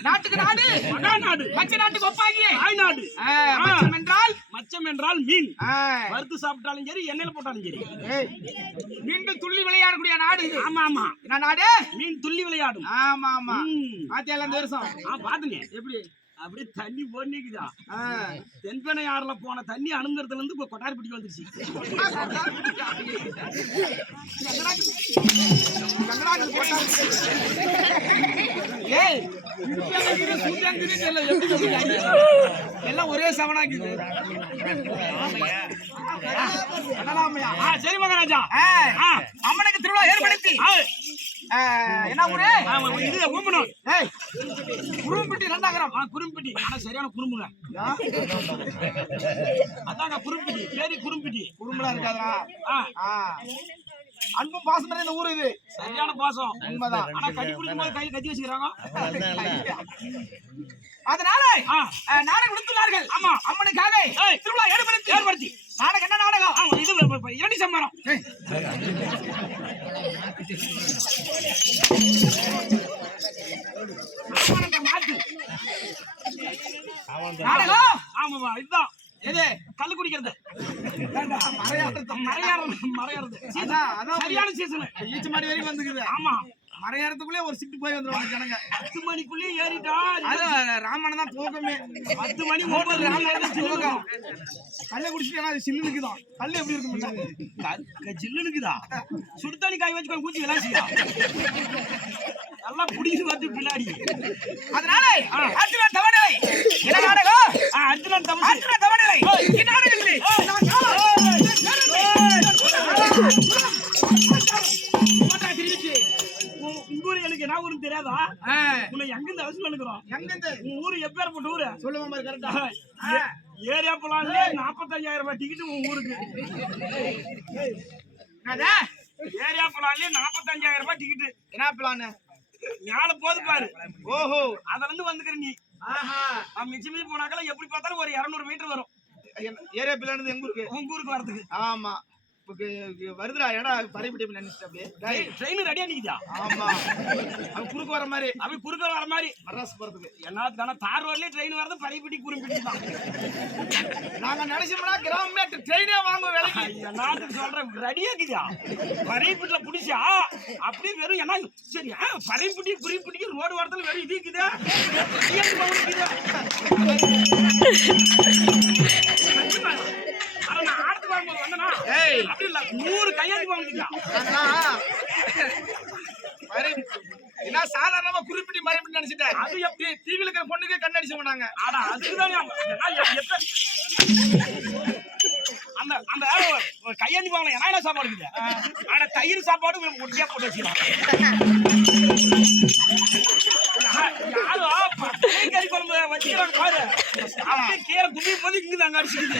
நாட்டுக்கு நாடு நாடு மச்ச நாட்டுக்கு ஒப்பாகி தாய் நாடு ஆ, மச்சம் என்றால் மச்சம் என்றால் மீன் வறுத்து சாப்பிட்டாலும் சரி எண்ணெயில போட்டாலும் சரி. மீண்டும் துள்ளி விளையாடக்கூடிய நாடு. ஆமா ஆமா. என்ன நாடு? மீன் துள்ளி விளையாடும். ஆமா ஆமா. ம். ஆத்தியால இந்த வருஷம் ஆ பாத்துங்க. எப்படி? அப்படியே தண்ணி போனிக்குதா தென்பெண்ணை ஆறுல போன தண்ணி அணுங்கிறதுல இருந்து இப்ப கொட்டாரி பிடிக்க வந்துருச்சு. கங்கடாக்கு எல்லாம் ஒரே சவனாக்குது என்னடாமையா? ஆ சரி மகாராஜா ஆ, ஆ. அம்மனுக்கு திருவிழா ஏற்படுத்தி ஆ, ஆ, என்ன ஊரு இது ஊம்பணும் ஏய் குரும்பட்டி ரெண்டாகிரம் ஆ குறும்பிட்டி ஆனா சரியான குறும்புங்க அதாங்க குறும்பிட்டி பேரி குறும்பிட்டி குறும்பலா இருக்காதா ஆ ஆ. அன்பும் பாசம் நிறைந்த ஊர் இது. சரியான பாசம். உண்மைதான். ஆனா கட்டி பிடிக்கும் போது கையில் கத்தி வச்சுக்கிறாங்க அதனால நாடகம் கொடுத்துள்ளார்கள் ஆமா. அம்மனுக்காக. திருவிழா ஏற்படுத்தி. ஏற்படுத்தி. நாடகம் என்ன நாடகம்? ஆமா இது இரண்டு சம்மாரம். நாடகம்? ஆமாவா இதுதான். எது? கல்லு குடிக்கிறது. சரியான சீசனு ஈச்ச மாடி வரைக்கும் வந்துக்குது. ஆமா. மறையாறதுக்குள்ளே ஒரு சிட்டு போய் வந்துருவாங்க ஜனங்க. பத்து மணிக்குள்ளேயே ஏறிட்டா அது ராமன் தான் தூக்கமே பத்து மணி ஒன்பது ராமநாதன் தூக்கம் சில்லுங்க கல்லை குடிச்சிட்டு அது சில்லுனுக்கு தான் கல் எப்படி இருக்கும் ஜில்லுனுக்குதா சுடுதண்ணி காய் வச்சு ஊற்றி விளாசியா? நல்லா புடிச்சு வந்து பின்னாடி. அதனால ஊரு என்ன ஊருன்னு தெரியாதா உன்னை எங்கிருந்து? அவசியம் எடுக்கிறோம் எங்கிருந்து உன் ஊரு எப்பேற்பட்ட ஊரு சொல்லுவோம் பாரு கரெக்டா ஏரியா போலாம்லே. நாற்பத்தஞ்சாயிரம் ரூபாய் டிக்கெட் உன் ஊருக்கு? ஏரியா போலாம்லே. நாற்பத்தஞ்சாயிரம் ரூபாய் டிக்கெட் என்ன பிளான் மேல போது பாரு. ஓஹோ. அதுல இருந்து வந்துக்கிற நீ. ஆஹா. மிச்சம் போனாக்கெல்லாம் எப்படி பார்த்தாலும் ஒரு இரநூறு மீட்டர் வரும். ஏரியா பிளான் எங்க ஊருக்கு? உங்க ஊருக்கு வரதுக்கு ஆமா. வருதுடா ஏடா படைப்பிட்டி நினைச்சிட்டு அப்படியே. டேய், ட்ரெயின் ரெடியா நிக்குதா ஆமா. அவன் குறுக்கு வர மாதிரி அப்படி குறுக்க வர மாதிரி. மட்ராஸ் போறதுக்கு. என்ன தார் ரோட்லயே ட்ரெயின் வரது பரிப்பிடி குறும்பிடி தான். நாங்க நினைச்சோம்னா கிராமமே ட்ரெயினே வாங்குவோம் விலைக்கு. என்ன சொல்றேன் ரெடியா இருக்குதா பரிப்பிட்டில புடிச்சா அப்படியே வெறும் என்ன சரி பரிப்பிடி குறிப்பிடிக்கு ரோடு வரத்துல வெறும் இது இருக்குதா. இருக்குதா? நூறு கையெழுத்து வாங்கிக்கா நாங்களாம் மறை என்ன சாதாரணமா குறிப்பிட்டு மறைப்பிட்டு நினைச்சிட்டேன் அது எப்படி? டிவில இருக்கிற பொண்ணுக்கு கண்ணடிச்ச மாட்டாங்க ஆனா அதுக்குதான் அந்த அந்த கையெழுந்து போகல என்ன சாப்பாடு இருக்குது? ஆனா தயிர் சாப்பாடு ஒட்டியா போட்டு வச்சுக்கலாம் கறி குழம்பு வச்சுக்கிறாங்க பாரு. கீரை கும்பி போது இங்க நாங்க அடிச்சுக்குது.